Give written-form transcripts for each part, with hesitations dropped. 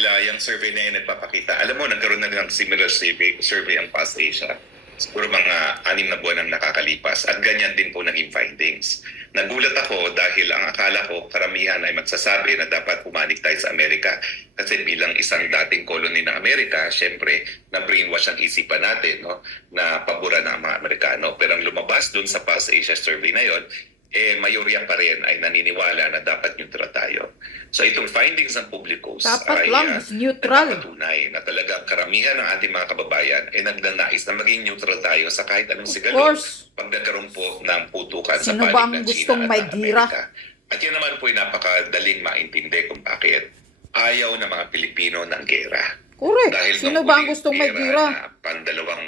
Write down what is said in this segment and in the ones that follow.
dahil yung survey na yun nagpapakita. Alam mo, nagkaroon na ng similar survey ang Past Asia. Siguro mga 6 na buwan ang nakakalipas. At ganyan din po naging findings. Nagulat ako dahil ang akala ko karamihan ay magsasabi na dapat pumanig tayo sa Amerika. Kasi bilang isang dating colony ng Amerika, syempre, na-brainwash ang isipan natin, no? Na paboran ng mga Amerikano. Pero ang lumabas dun sa Past Asia survey na yon, mayorya pa rin ay naniniwala na dapat neutral tayo. So itong findings ng publiko dapat lang neutral. Nagpapatunay na talagang karamihan ng ating mga kababayan ay nagnanais na maging neutral tayo sa kahit anong sigalo pag nagkaroon po ng putukan sa panig ng China at Amerika. At yan naman po ay napakadaling maintindi kung bakit ayaw ng mga Pilipino ng gera. Correct. Dahil sino ba ang gustong may gera? Pandalawang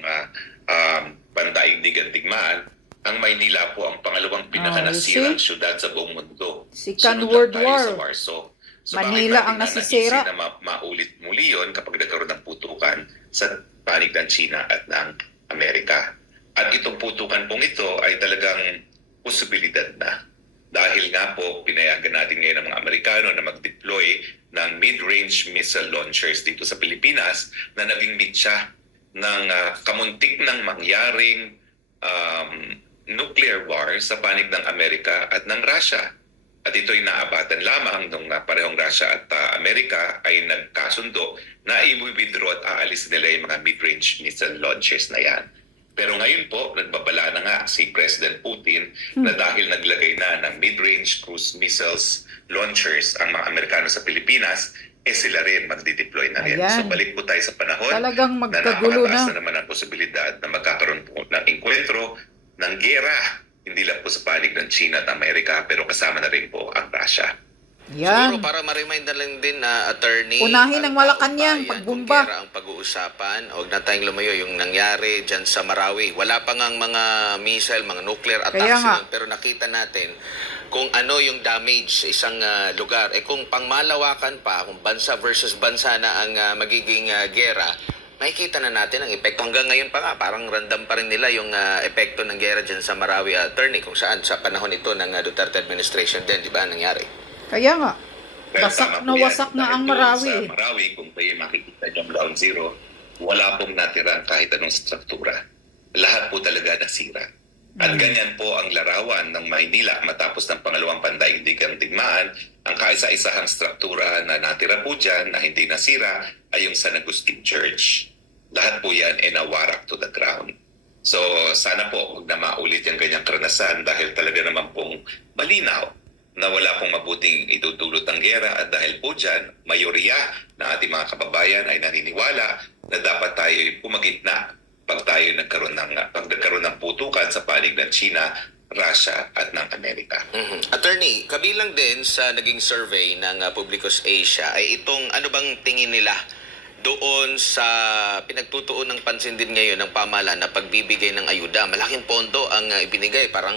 pandaigdigang digmaan, ang Maynila po ang pangalawang pinakanasirang syudad sa buong mundo. Second World War. Sa Warsaw. So Manila ang nasisira. Na maulit muli yun kapag nagkaroon ng putukan sa panig ng China at ng Amerika. At itong putukan pong ito ay talagang posibilidad na. Dahil nga po, pinayagan natin ngayon ng mga Amerikano na mag-deploy ng mid-range missile launchers dito sa Pilipinas na naging mitya ng kamuntik ng mangyaring nuclear war sa panig ng Amerika at ng Russia. At ito'y naabatan lamang nung parehong Russia at Amerika ay nagkasundo na i-withdraw at aalis nila yung mga mid-range missile launchers na yan. Pero ngayon po, nagbabala na nga si President Putin na dahil naglagay na ng mid-range cruise missiles launchers ang mga Amerikano sa Pilipinas, sila rin magdi-deploy na rin. Ayan. So balik po tayo sa panahon talagang na magkagulo napakataas na naman ang posibilidad na magkakaroon po ng enkwentro ng gera, hindi lang po sa panig ng China at Amerika, pero kasama na rin po ang Russia. Yan. Siguro para ma-remind na lang din na attorney, unahin ang Malacanang pagbumba. Kung gera ang pag-uusapan, huwag na tayong lumayo yung nangyari dyan sa Marawi. Wala pa ngang mga missile, mga nuclear attacks, pero nakita natin kung ano yung damage sa isang lugar. Kung pangmalawakan pa, kung bansa versus bansa na ang magiging gera, makikita na natin ang epekto. Hanggang ngayon pa nga, parang random pa rin nila yung epekto ng gera dyan sa Marawi, attorney, kung saan sa panahon ito ng Duterte administration din, di ba, nangyari? Kaya nga, wasak na wasak na ang Marawi. Sa Marawi, kung kayo makikita yung ground zero, wala pong natirang kahit anong struktura. Lahat po talaga nasira. At ganyan po ang larawan ng Maynila matapos ng pangalawang pandaigdigang digmaan. Ang kaisa-isahang struktura na natira po dyan na hindi nasira ay yung San Agustin Church. Lahat po yan ay nawarak to the ground. So sana po huwag na maulit yung ganyang karanasan dahil talaga naman pong malinaw na wala pong mabuting idudulot ng gera at dahil po dyan, mayoriya na ating mga kababayan ay naniniwala na dapat tayo pumagitna pag tayo nagkaroon ng putukan sa panig ng China, Russia at ng Amerika. Attorney, kabilang din sa naging survey ng Publicus Asia ay itong ano bang tingin nila doon sa pinagtutuon ng pansin din ngayon ng pamahalaan na pagbibigay ng ayuda. Malaking pondo ang ibinigay, parang